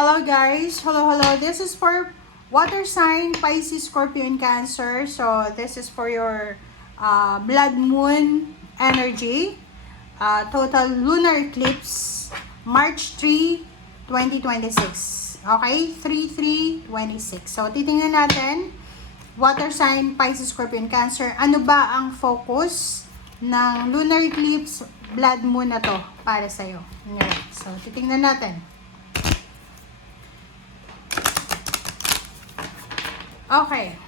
Hello guys, hello. This is for water sign, Pisces, Scorpio, and Cancer. So this is for your blood moon energy. Total lunar eclipse, March 3, 2026. Okay, 3/3/26. So titingnan natin, water sign, Pisces, Scorpio, and Cancer. Ano ba ang focus ng lunar eclipse blood moon na to para sa'yo? Alright, so titingnan natin. Okay.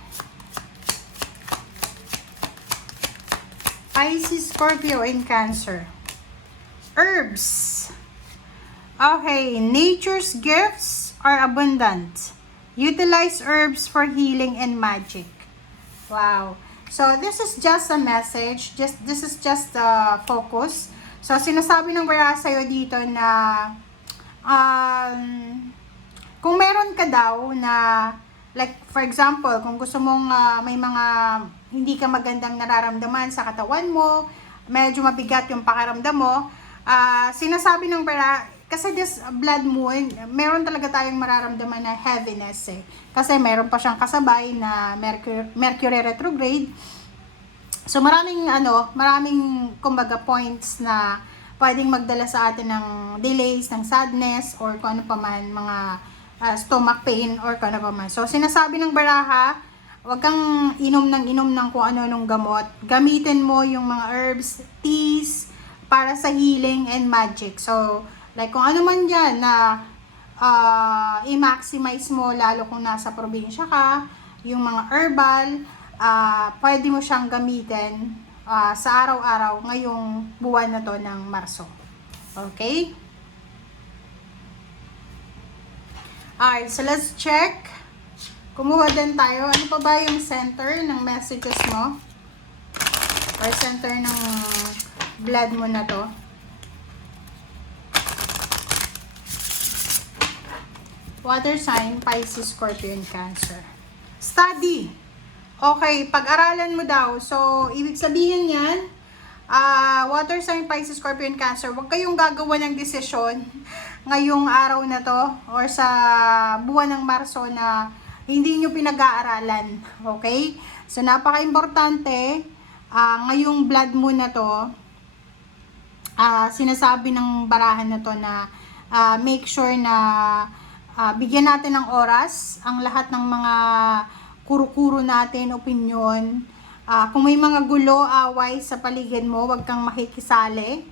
Pisces, Scorpio, and Cancer. Herbs. Okay. Nature's gifts are abundant. Utilize herbs for healing and magic. Wow. So, this is just a message. This is just a focus. So, sinasabi ng bara sa'yo dito na kung meron ka daw na like, for example, kung gusto mong may mga hindi ka magandang nararamdaman sa katawan mo, medyo mabigat yung pakiramdam mo, sinasabi ng bara, kasi this blood moon, meron talaga tayong mararamdaman na heaviness eh. Kasi meron pa siyang kasabay na Mercury retrograde. So maraming kumbaga points na pwedeng magdala sa atin ng delays, ng sadness, or kung ano pa man, mga stomach pain or kung ano pa man. So, sinasabi ng baraha, huwag kang inom ng kung ano-anong gamot. Gamitin mo yung mga herbs, teas, para sa healing and magic. So, like kung ano man yan na i-maximize mo, lalo kung nasa probinsya ka, yung mga herbal, pwede mo siyang gamitin sa araw-araw ngayong buwan na to ng Marso. Okay? Alright, so let's check. Kumuha din tayo. Ano pa ba yung center ng messages mo? Or center ng blood mo na to? Water sign, Pisces, Scorpio, and Cancer. Study. Okay, pag-aralan mo daw. So, ibig sabihin yan, water sign, Pisces, Scorpio, and Cancer, huwag kayong gagawa ng desisyon ngayong araw na to or sa buwan ng Marso na hindi nyo pinag-aaralan. Okay? So, napaka-importante, ngayong blood moon na to, sinasabi ng barahan na to na make sure na bigyan natin ng oras ang lahat ng mga kuro-kuro natin, opinion. Kung may mga gulo, away sa paligid mo, wag kang makikisali.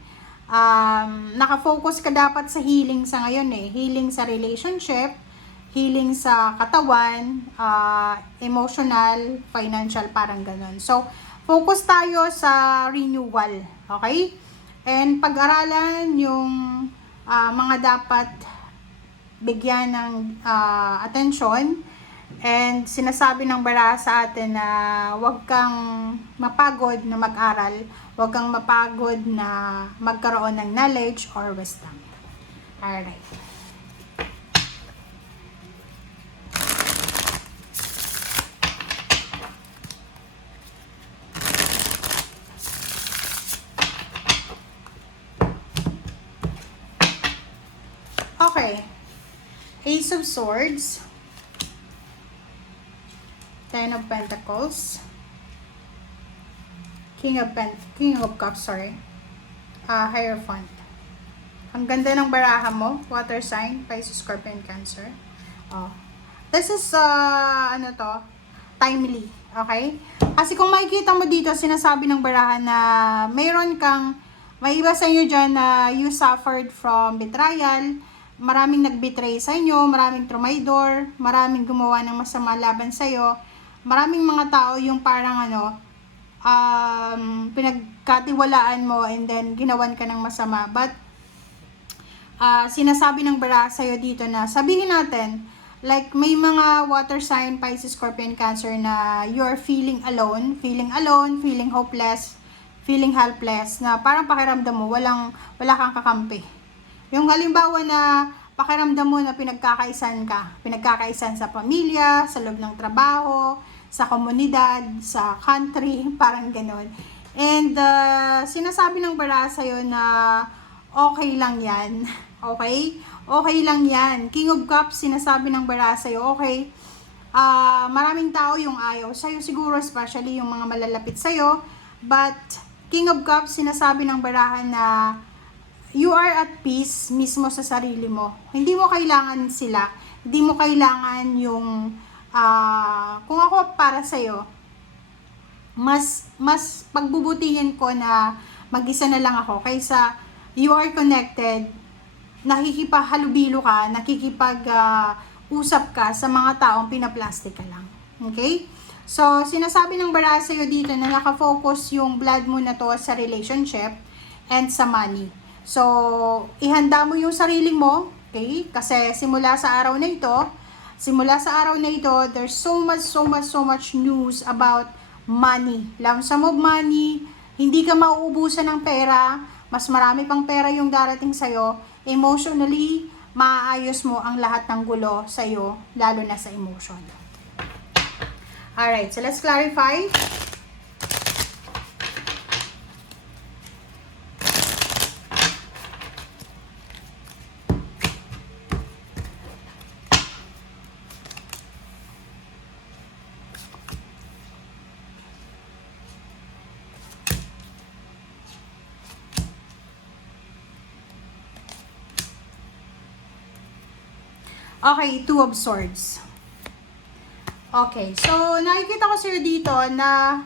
Nakafocus ka dapat sa healing sa ngayon eh. Healing sa relationship, healing sa katawan, emotional, financial, parang ganun. So, focus tayo sa renewal. Okay? And pag-aralan yung mga dapat bigyan ng atensyon. And sinasabi ng bara sa atin na huwag kang mapagod na mag-aral, huwag kang mapagod na magkaroon ng knowledge or wisdom. Alright. Okay. Ace of Swords, Ten of Pentacles, King of Cups, Hierophant. Ang ganda ng baraha mo, water sign, Pisces, Scorpio, and Cancer. This is, timely, okay? Kasi kung makikita mo dito, sinasabi ng baraha na may iba sa inyo dyan na you suffered from betrayal, maraming nagbetray sa inyo, maraming trumaydor, maraming gumawa ng masama laban sa iyo. Maraming mga tao yung parang pinagkatiwalaan mo and then ginawan ka ng masama. But sinasabi ng bara sa'yo dito na sabihin natin, like may mga water sign, Pisces, Scorpio, and Cancer na you're feeling alone, feeling hopeless, feeling helpless, na parang pakiramdam mo wala kang kakampi. Yung halimbawa na pakiramdam mo na pinagkakaisan sa pamilya, sa loob ng trabaho, sa komunidad, sa country, parang gano'n. And sinasabi ng bara sa'yo na okay lang yan. Okay? okay lang yan. King of Cups, sinasabi ng bara sa'yo, okay, maraming tao yung ayaw sa'yo siguro, especially yung mga malalapit sa'yo, but King of Cups, sinasabi ng barahan na you are at peace mismo sa sarili mo. Hindi mo kailangan sila, hindi mo kailangan yung, kung ako para sa'yo, mas pagbubutihin ko na mag-isa na lang ako kaysa you are connected, nakikipahalubilo ka, usap ka sa mga taong pinaplastic ka lang. Okay? So, sinasabi ng bara sa'yo dito na nakafocus yung blood mo na to sa relationship and sa money. So, ihanda mo yung sarili mo, okay? Kasi simula sa araw na ito, there's so much news about money. Lump sum of money, hindi ka mauubusan ng pera, mas marami pang pera yung darating sa'yo, emotionally, maayos mo ang lahat ng gulo sa'yo, lalo na sa emotion. Alright, so let's clarify. Okay, Two of Swords. Okay, so nakikita ko sa'yo dito na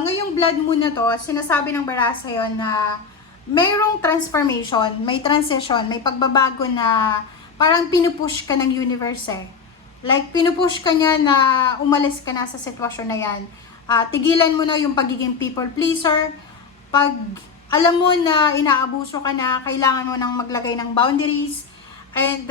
ngayong blood moon na to, sinasabi ng bara sa'yo na mayroong transformation, may transition, may pagbabago na parang pinupush ka ng universe eh. Like, pinupush ka niya na umalis ka na sa sitwasyon na yan. Tigilan mo na yung pagiging people pleaser. Pag alam mo na inaabuso ka na, kailangan mo nang maglagay ng boundaries. And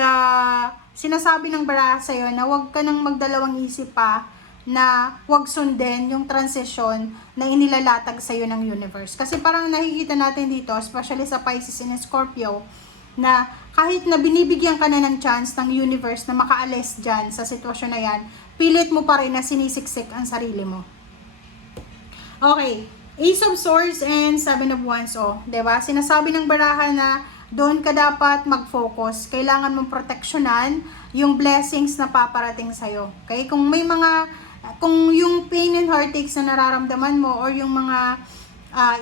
sinasabi ng bara sa'yo na huwag ka nang magdalawang isip pa na huwag sundin yung transition na inilalatag sa'yo ng universe. Kasi parang nakikita natin dito, especially sa Pisces and Scorpio, na kahit na binibigyan ka na ng chance ng universe na makaalis dyan sa sitwasyon na yan, pilit mo pa rin na sinisiksik ang sarili mo. Okay, Ace of Swords and Seven of Wands, diba? Sinasabi ng baraha na doon ka dapat mag-focus. Kailangan mong proteksyonan yung blessings na paparating sa'yo. Okay? Kung yung pain and heartaches na nararamdaman mo or yung mga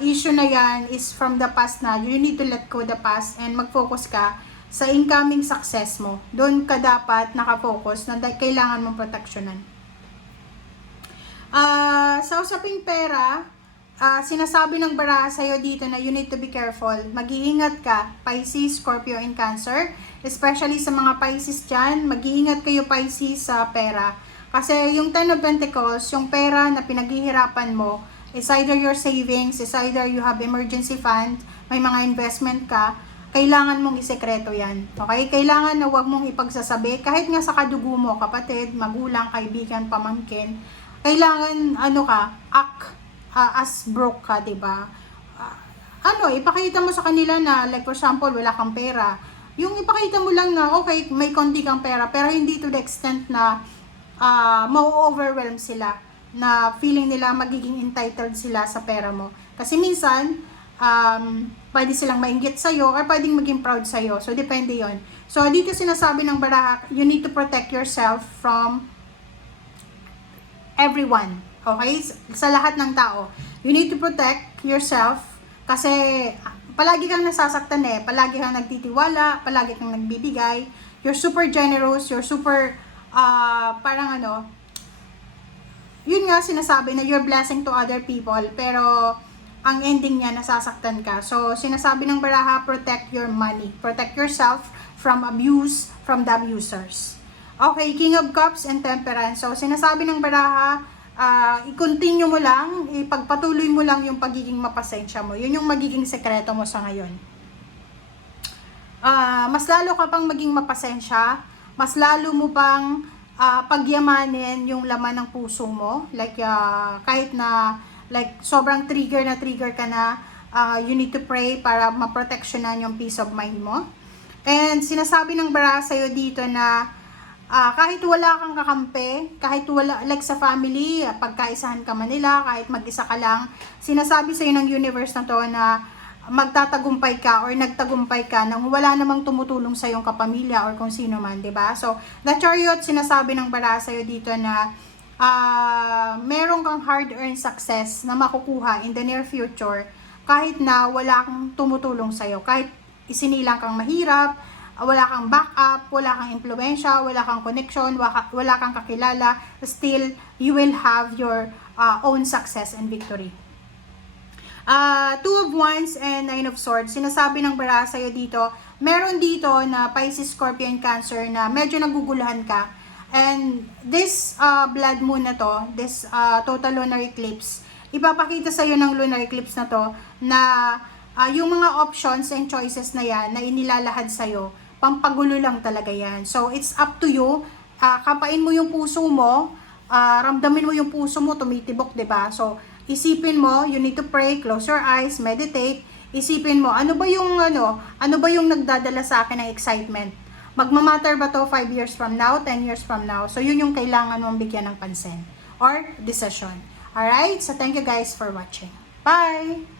issue na yan is from the past na, you need to let go the past and mag-focus ka sa incoming success mo. Doon ka dapat nakafocus na kailangan mong proteksyonan. Sa usaping pera, sinasabi ng baraha sa'yo dito na you need to be careful. Mag-iingat ka, Pisces, Scorpio, and Cancer. Especially sa mga Pisces dyan, mag-iingat kayo Pisces sa pera. Kasi yung Ten of Pentacles, yung pera na pinaghihirapan mo, is either your savings, is either you have emergency fund, may mga investment ka, kailangan mong isekreto yan. Okay? Kailangan na huwag mong ipagsasabi, kahit nga sa kadugo mo, kapatid, magulang, kaibigan, pamangkin, kailangan, as broke ka, diba? Ipakita mo sa kanila na, like for example, wala kang pera. Yung ipakita mo lang na, okay, may konti kang pera, pero hindi to the extent na ma-overwhelm sila, na feeling nila magiging entitled sila sa pera mo. Kasi minsan, pwede silang mainggit sa'yo, or pwedeng maging proud sa'yo. So, depende yon. So, dito sinasabi ng baraha, you need to protect yourself from everyone. Okay? Sa lahat ng tao. You need to protect yourself kasi palagi kang nasasaktan palagi kang nagtitiwala, palagi kang nagbibigay. You're super generous, you're super, yun nga sinasabi na you're blessing to other people, pero ang ending niya, nasasaktan ka. So, sinasabi ng baraha, protect your money. Protect yourself from abuse, from the abusers. Okay, King of Cups and Temperance. So, sinasabi ng baraha, i-continue mo lang, ipagpatuloy mo lang yung pagiging mapasensya mo. Yun yung magiging sekreto mo sa ngayon. Mas lalo ka pang maging mapasensya, mas lalo mo pang pagyamanin yung laman ng puso mo. Like, kahit na, like, sobrang trigger ka na, you need to pray para maproteksyonan yung peace of mind mo. And sinasabi ng baraha sa'yo dito na, kahit wala kang kakampi, kahit wala, like sa family, pagkaisahan ka man nila, kahit mag-isa ka lang, sinasabi sa'yo ng universe na to na magtatagumpay ka or nagtagumpay ka nang wala namang tumutulong sa iyong kapamilya or kung sino man, 'di ba? So, the Chariot, sinasabi ng bara sa'yo dito na meron kang hard-earned success na makukuha in the near future kahit na wala kang tumutulong sa iyo, kahit isinilang kang mahirap, wala kang backup, wala kang impluwensya, wala kang connection, wala kang kakilala, still you will have your own success and victory. Two of Wands and Nine of Swords, sinasabi ng bara sa'yo dito, meron dito na Pisces, Scorpion, Cancer na medyo naguguluhan ka. And this blood moon na to, this total lunar eclipse, ipapakita sa'yo ng lunar eclipse na to na yung mga options and choices na yan na inilalahad sa'yo, pampagulo lang talaga yan. So, it's up to you. Kapain mo yung puso mo, ramdamin mo yung puso mo, tumitibok, 'di ba? So, isipin mo, you need to pray, close your eyes, meditate. Isipin mo, ano ba yung nagdadala sa akin ng excitement? Magmamatter ba to 5 years from now, 10 years from now? So, yun yung kailangan mong bigyan ng pansin or decision. Alright? So, thank you guys for watching. Bye!